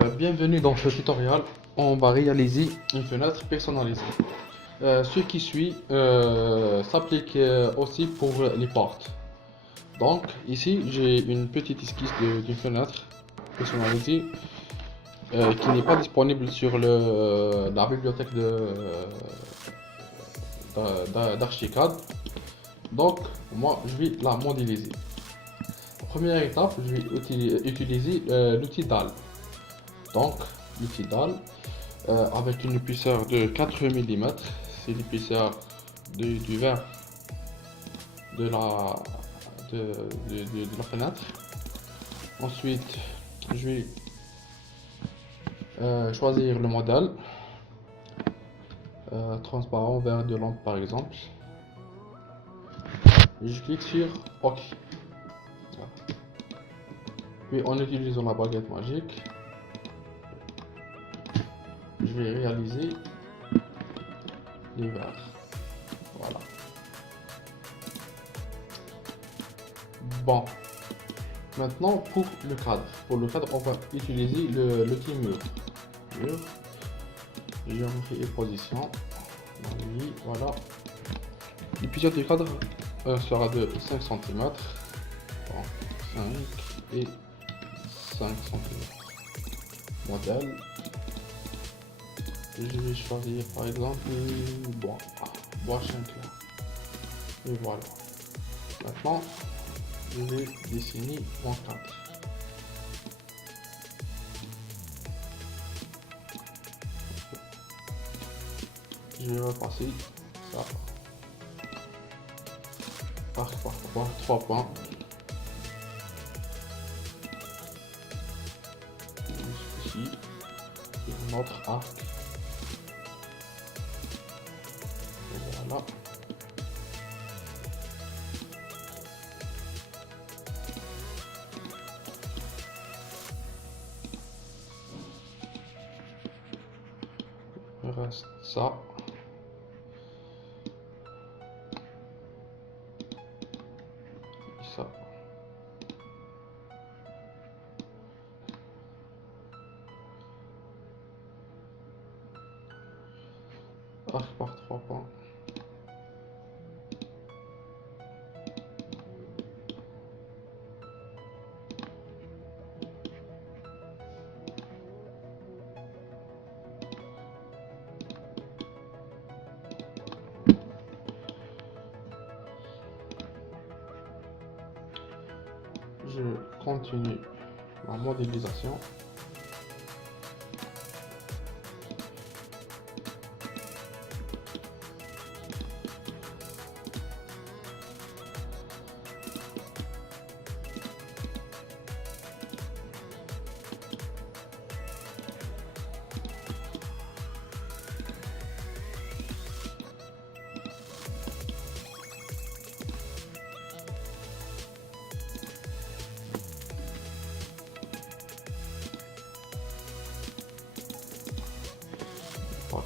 Bienvenue dans ce tutoriel. On va réaliser une fenêtre personnalisée. Ce qui suit s'applique aussi pour les portes. Donc ici j'ai une petite esquisse d'une fenêtre personnalisée qui n'est pas disponible sur la bibliothèque d'Archicad. Donc moi je vais la modéliser. Première étape, je vais utiliser l'outil DAL. Donc l'outil DAL avec une épaisseur de 4 mm, c'est l'épaisseur du verre de la fenêtre. Ensuite, je vais choisir le modèle transparent verre de lampe par exemple. Et je clique sur OK. Puis en utilisant la baguette magique, je vais réaliser les verres. Voilà. Bon. Maintenant pour le cadre. Pour le cadre, on va utiliser l'outil mur. Géométrie et position. Voilà. L'épaisseur du cadre sera de 5 cm. Bon, 5 et 5 cm. Modèle. Je vais choisir par exemple bois chien clair. Et voilà. Maintenant, je vais dessiner mon cadre. Je vais repasser ça par 3 points. Ici, et un autre arc. Voilà. Il reste ça. Et ça. Arc par 3 points. Je continue ma modélisation.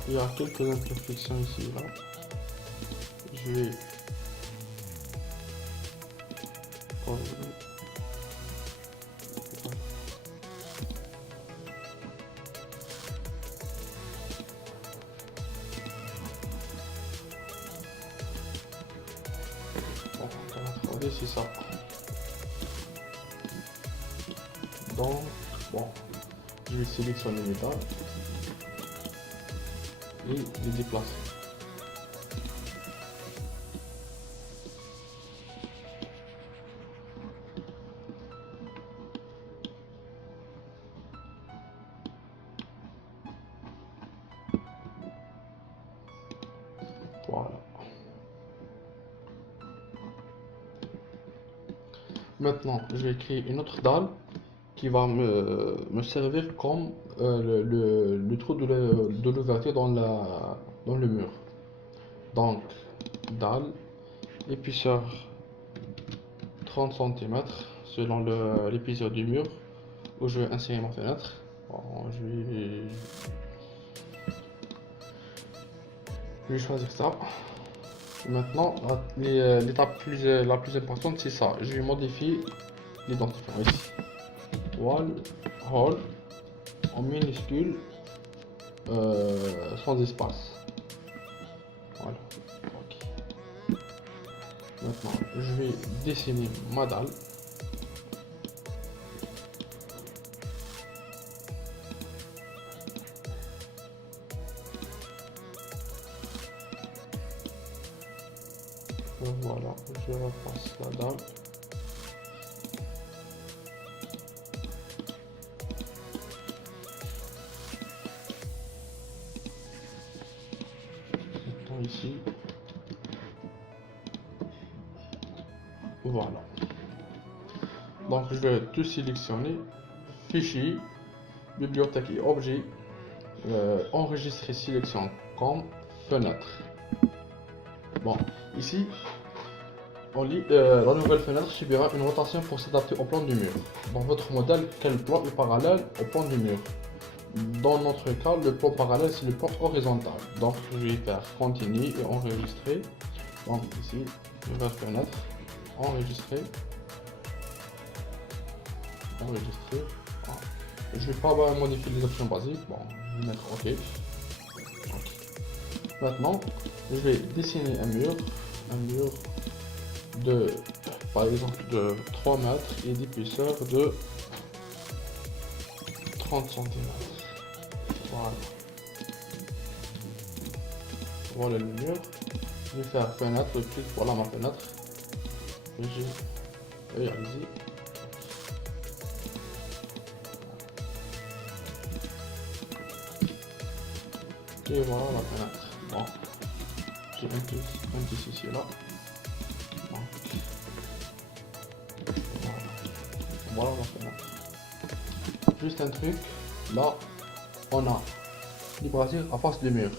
Il y a quelques imperfections ici et là. Je vais regardez, c'est ça. Donc bon, je vais sélectionner les métal et les déplacer. Voilà. Maintenant, je vais créer une autre dalle qui va me servir comme le trou de l'ouverture dans le mur. Donc, dalle, épaisseur 30 cm selon l'épaisseur du mur où je vais insérer ma fenêtre. Bon, je vais choisir ça. Maintenant, l'étape la plus importante, c'est ça. Je vais modifier l'identifiant ici. Wall, hall, en minuscule, sans espace. Voilà. Ok. Maintenant, je vais dessiner ma dalle. Voilà, je repasse la dalle. Maintenant ici. Voilà. Donc je vais tout sélectionner. Fichier, bibliothèque et objet. Enregistrer sélection comme fenêtre. Bon, ici, on lit la nouvelle fenêtre subira une rotation pour s'adapter au plan du mur. Dans votre modèle, quel plan est parallèle au plan du mur? Dans notre cas, le plan parallèle, c'est le plan horizontal. Donc, je vais faire continuer et enregistrer. Donc, ici, nouvelle fenêtre, enregistrer. Enregistrer. Ah. Je vais pas modifier les options basiques. Bon, je vais mettre OK. Maintenant, je vais dessiner un mur de, par exemple, de 3 mètres et d'épaisseur de 30 cm. Voilà. Voilà le mur. Je vais faire fenêtre, clic, voilà ma fenêtre. Et allez-y. Et voilà la fenêtre. Bon. J'ai un petit ici là. Donc, voilà la fenêtre. Juste un truc, là on a les brasiers à face du mur.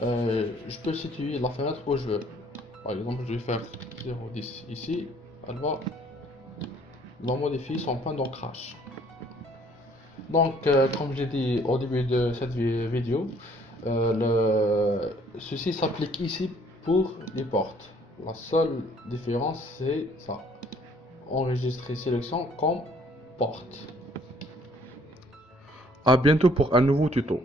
Je peux situer la fenêtre où je veux. Par exemple, je vais faire 0,10 ici. Elle va modifier son point d'ancrage. Donc, comme j'ai dit au début de cette vidéo, ceci s'applique ici pour les portes. La seule différence, c'est ça. Enregistrer sélection comme porte. À bientôt pour un nouveau tuto.